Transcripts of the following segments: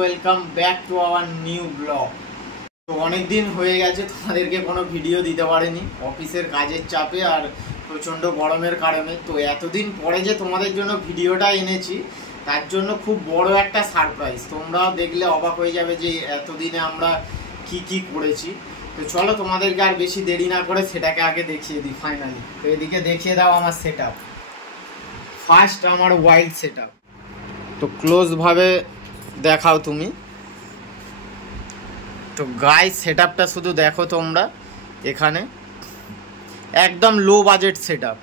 Welcome back to our new blog. তো অনেক দিন হয়ে গেছে তোমাদেরকে কোনো ভিডিও দিতে পারিনি, অফিসের কাজের চাপে আর প্রচণ্ড গরমের কারণে। তো এতদিন পরে যে তোমাদের জন্য ভিডিওটা এনেছি তার জন্য খুব বড় একটা সারপ্রাইজ। তোমরাও দেখলে অবাক হয়ে যাবে যে এতদিনে আমরা কি কি করেছি। তো চলো তোমাদেরকে আর বেশি দেরি না করে সেটাকে আগে দেখিয়ে দিই ফাইনালি। তো এদিকে দেখিয়ে দাও আমার সেট আপ। ফার্স্ট আমার ওয়াইল্ড সেট আপ। তো ক্লোজভাবে দেখাও তুমি। তো গাইস সেটআপটা শুধু দেখো তোমরা, এখানে একদম low budget setup.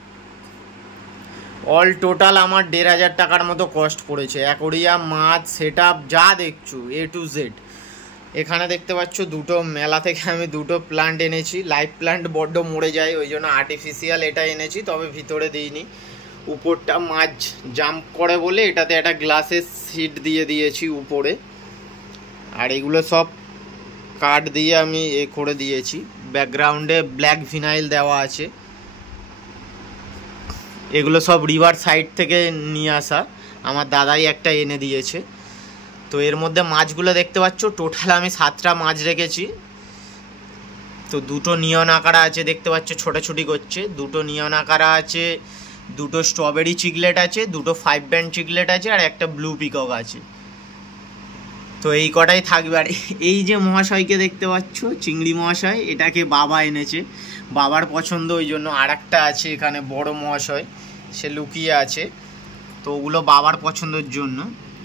All total আমার ১,৫০০ টাকার মতো কস্ট পড়েছে। অ্যাকোরিয়াম, মাছ, সেটআপ যা দেখছো A to Z। এখানে দেখতে পাচ্ছ দুটো মেলা থেকে আমি দুটো প্লান্ট এনেছি। লাইভ প্লান্ট বড্ড মরে যায়, ওই জন্য আর্টিফিশিয়াল এটা এনেছি, তবে ভিতরে দিইনি। উপরটা মাছ জাম্প করে বলে এটাতে একটা গ্লাসের সিট দিয়ে দিয়েছি উপরে। আর এগুলো সব কাঠ দিয়ে আমি এ করে দিয়েছি। ব্যাকগ্রাউন্ডে ব্ল্যাক ভিনাইল দেওয়া আছে। এগুলো সব রিভার সাইড থেকে নিয়ে আসা, আমার দাদাই একটা এনে দিয়েছে। তো এর মধ্যে মাছগুলো দেখতে পাচ্ছ, টোটাল আমি 7টা মাছ রেখেছি। তো দুটো নিয়ন আকারা আছে দেখতে পাচ্ছ, ছোটাছুটি করছে। দুটো নিয়ন আকারা আছে, দুটো স্ট্রবেরি চিকলেট আছে, দুটো 5 ব্যান্ড চিকলেট আছে, আর একটা ব্লু পিকক আছে। তো এই কটাই থাকবে। আর এই যে মহাশয়কে দেখতে পাচ্ছ, চিংড়ি মহাশয়, এটাকে বাবা এনেছে, বাবার পছন্দ, ওই জন্য। আর একটা আছে এখানে বড় মহাশয়, সে লুকিয়ে আছে। তো ওগুলো বাবার পছন্দের জন্য।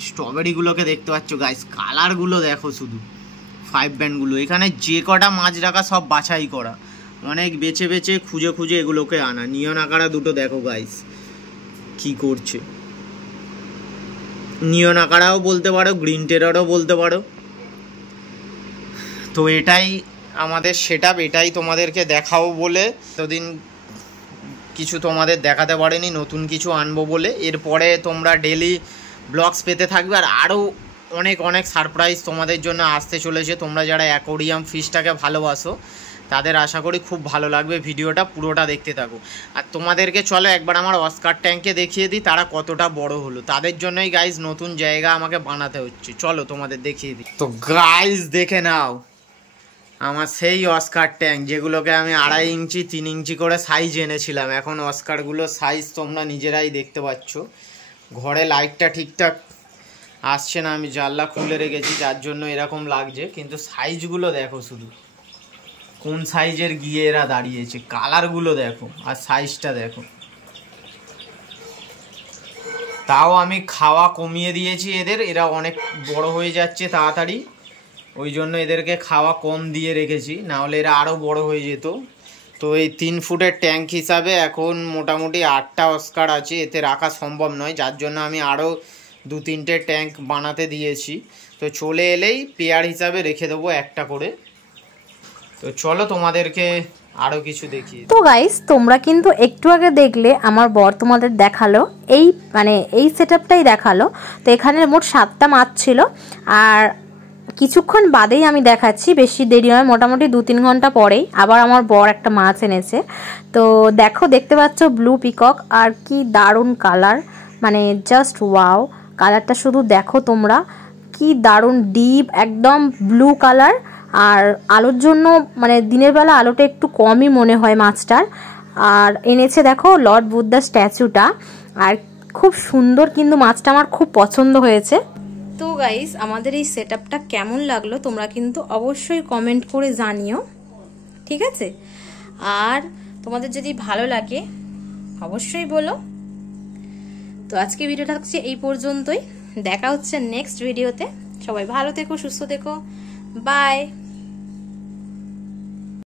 স্ট্রবেরিগুলোকে দেখতে পাচ্ছ গাইস, কালারগুলো দেখো শুধু, 5 ব্যান্ডগুলো। এখানে যে কটা মাছ রাখা সব বাছাই করা, অনেক বেছে বেছে খুঁজে খুঁজে এগুলোকে আনা। নিয়ন আকারা দুটো দেখো গাইস কি করছে। নিয়ন আকারাও বলতে পারো, গ্রিন টেরারও বলতে পারো। তো এটাই আমাদের সেটআপ, এটাই তোমাদেরকে দেখাও বলে এতদিন কিছু তোমাদের দেখাতে পারিনি, নতুন কিছু আনবো বলে। এরপরে তোমরা ডেলি ব্লগস পেতে থাকবে, আর আরও অনেক অনেক সারপ্রাইজ তোমাদের জন্য আসতে চলেছে। তোমরা যারা অ্যাকোরিয়াম ফিশটাকে ভালোবাসো তাদের আশা করি খুব ভালো লাগবে। ভিডিওটা পুরোটা দেখতে থাকো। আর তোমাদেরকে চলো একবার আমার অস্কার ট্যাঙ্কে দেখিয়ে দিই তারা কতটা বড় হলো। তাদের জন্যই গাইজ নতুন জায়গা আমাকে বানাতে হচ্ছে। চলো তোমাদের দেখিয়ে দিই। তো গাইজ দেখে নাও আমার সেই অস্কার ট্যাঙ্ক, যেগুলোকে আমি 2.5 ইঞ্চি 3 ইঞ্চি করে সাইজ এনেছিলাম। এখন অস্কারগুলোর সাইজ তোমরা নিজেরাই দেখতে পাচ্ছ। ঘরে লাইটটা ঠিকঠাক আসছে না, আমি জানলা খুলে রেখেছি যার জন্য এরকম লাগছে, কিন্তু সাইজগুলো দেখো শুধু, কোন সাইজের গিয়ে এরা দাঁড়িয়েছে। কালারগুলো দেখো আর সাইজটা দেখো। তাও আমি খাওয়া কমিয়ে দিয়েছি এদের, এরা অনেক বড় হয়ে যাচ্ছে তাড়াতাড়ি, ওই জন্য এদেরকে খাওয়া কম দিয়ে রেখেছি, নাহলে এরা আরও বড় হয়ে যেত। তো এই 3 ফুটের ট্যাঙ্ক হিসাবে এখন মোটামুটি 8টা অস্কার আছে, এতে রাখা সম্ভব নয়, যার জন্য আমি আরও 2-3টে ট্যাঙ্ক বানাতে দিয়েছি। তো চলে এলেই পেয়ার হিসাবে রেখে দেবো একটা করে। তো চলো তোমাদেরকে আরও কিছু দেখি। তো গাইস তোমরা কিন্তু একটু আগে দেখলে আমার বর তোমাদের দেখালো এই সেটআপটাই দেখালো। তো এখানে মোট 7টা মাছ ছিল, আর কিছুক্ষণ বাদেই আমি দেখাচ্ছি, বেশি দেরি নয়, মোটামুটি 2-3 ঘন্টা পরেই আবার আমার বর একটা মাছ এনেছে। তো দেখো, দেখতে পাচ্ছ ব্লু পিকক, আর কি দারুণ কালার, জাস্ট ওয়াও। কালারটা শুধু দেখো তোমরা, কি দারুণ ডিপ একদম ব্লু কালার। আর আলোর জন্য দিনের বেলা আলোটা একটু কমই মনে হয় মাছটার। আর এনেছে দেখো লর্ড বুদ্ধা স্ট্যাচুটা, আর খুব সুন্দর, কিন্তু মাছটা আমার খুব পছন্দ হয়েছে। তো গাইস আমাদের এই সেটআপটা কেমন লাগলো তোমরা কিন্তু অবশ্যই কমেন্ট করে জানিও, ঠিক আছে? আর তোমাদের যদি ভালো লাগে অবশ্যই বলো। তো আজকে ভিডিওটা হচ্ছে এই পর্যন্তই, দেখা হচ্ছে নেক্সট ভিডিওতে। সবাই ভালো থেকো, সুস্থ থেকো, বাই।